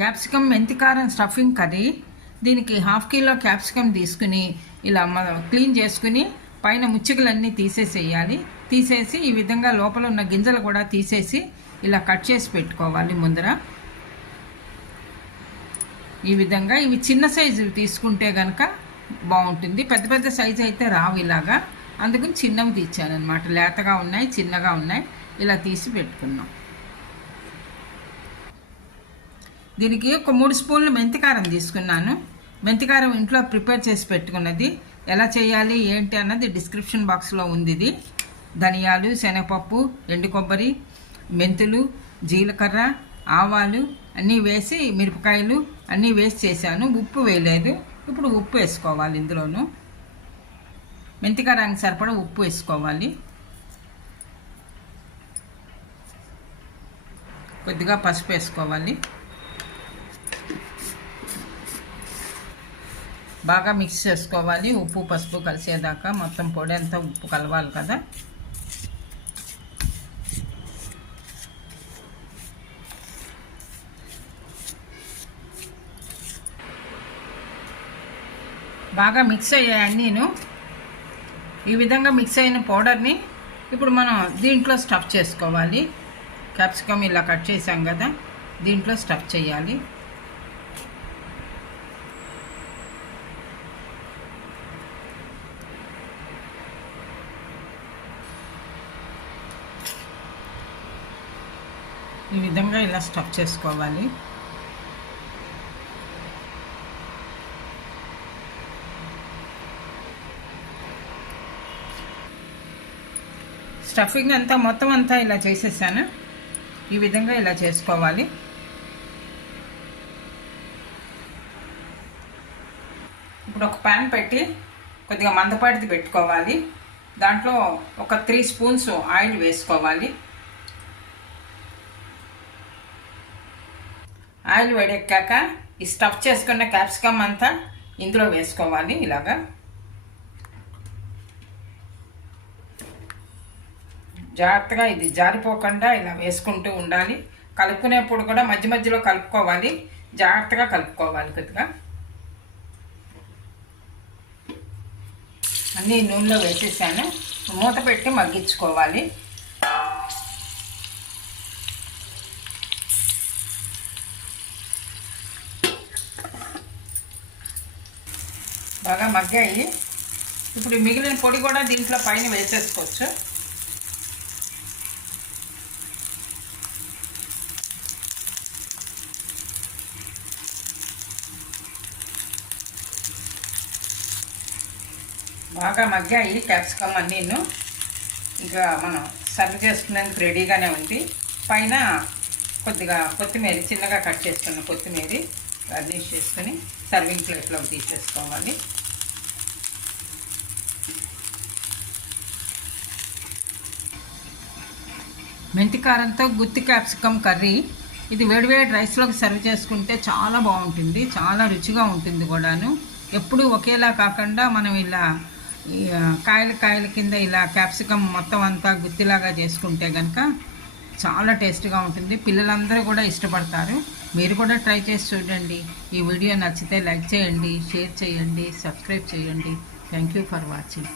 Capsicum మెంతికారం stuffing curry. దీనికి 1/2 kilo capsicum తీసుకుని ఇలా క్లీన్ చేసుకుని పైన ముచ్చుకలన్నీ తీసేసేయాలి. తీసేసి ఈ విధంగా లోపల ఉన్న గింజలు కూడా తీసేసి ఇలా కట్ చేసి పెట్టుకోవాలి ముందర. ఈ విధంగా ఇవి చిన్న సైజు తీసుకుంటే కనుక బాగుంటుంది. పెద్ద పెద్ద సైజు అయితే రావు ఇలాగా, అందుకని చిన్నవి తీర్చాను అనమాట. లేతగా ఉన్నాయి, చిన్నగా ఉన్నాయి, ఇలా తీసి పెట్టుకున్నాం. దీనికి ఒక 3 స్పూన్లు మెంతికారం తీసుకున్నాను. మెంతికారం ఇంట్లో ప్రిపేర్ చేసి పెట్టుకున్నది. ఎలా చేయాలి ఏంటి అన్నది డిస్క్రిప్షన్ బాక్స్లో ఉంది. ఇది ధనియాలు, శనగపప్పు, ఎండు కొబ్బరి, మెంతులు, జీలకర్ర, ఆవాలు అన్నీ వేసి, మిరపకాయలు అన్నీ వేసి చేశాను. ఉప్పు వేయలేదు. ఇప్పుడు ఉప్పు వేసుకోవాలి. ఇందులోనూ మెంతికారానికి సరిపడా ఉప్పు వేసుకోవాలి. కొద్దిగా పసుపు వేసుకోవాలి. బాగా మిక్స్ చేసుకోవాలి. ఉప్పు పసుపు కలిసేదాకా మొత్తం పొడి అంతా ఉప్పు కలవాలి కదా. బాగా మిక్స్ అయ్యాయి అన్నీను. ఈ విధంగా మిక్స్ అయిన పౌడర్ని ఇప్పుడు మనం దీంట్లో స్టఫ్ చేసుకోవాలి. క్యాప్సికమ్ ఇలా కట్ చేసాం కదా, దీంట్లో స్టఫ్ చేయాలి. ఈ విధంగా ఇలా స్టఫ్ చేసుకోవాలి. స్టఫింగ్ అంతా మొత్తం అంతా ఇలా చేసేసాను. ఈ విధంగా ఇలా చేసుకోవాలి. ఇప్పుడు ఒక ప్యాన్ పెట్టి కొద్దిగా మందపాటిది పెట్టుకోవాలి. దాంట్లో ఒక 3 స్పూన్స్ ఆయిల్ వేసుకోవాలి. ఆయిల్ వేడెక్కాక ఈ స్టఫ్ చేసుకున్న క్యాప్సికమ్ అంతా ఇందులో వేసుకోవాలి. ఇలాగా జాగ్రత్తగా, ఇది జారిపోకుండా ఇలా వేసుకుంటూ ఉండాలి. కలుపుకునేప్పుడు కూడా మధ్య మధ్యలో కలుపుకోవాలి. జాగ్రత్తగా కలుపుకోవాలి. కొద్దిగా అన్నీ నూనెలో వేసేసాను. మూత పెట్టి మగ్గించుకోవాలి. బాగా మగ్గాయి. ఇప్పుడు మిగిలిన పొడి కూడా దీంట్లో పైన వేసేసుకోవచ్చు. బాగా మగ్గాయి క్యాప్సికమ్ అన్నీను. ఇంకా మనం సర్వ్ చేసుకునేందుకు రెడీగానే ఉంది. పైన కొద్దిగా కొత్తిమీర, చిన్నగా కట్ చేసుకున్న కొత్తిమీర గార్నిష్ చేసుకొని సర్వింగ్ ప్లేట్లోకి తీసేసుకోవాలి. మెంతికారంతో గుత్తి క్యాప్సికమ్ కర్రీ. ఇది వేడివేడి రైస్లోకి సర్వ్ చేసుకుంటే చాలా బాగుంటుంది, చాలా రుచిగా ఉంటుంది కూడాను. ఎప్పుడూ ఒకేలా కాకుండా మనం ఇలా కాయల కింద ఇలా క్యాప్సికమ్ మొత్తం అంతా గుత్తిలాగా చేసుకుంటే కనుక చాలా టేస్ట్గా ఉంటుంది. పిల్లలందరూ కూడా ఇష్టపడతారు. మీరు కూడా ట్రై చేసి చూడండి. ఈ వీడియో నచ్చితే లైక్ చేయండి, షేర్ చేయండి, సబ్స్క్రైబ్ చేయండి. Thank you for watching.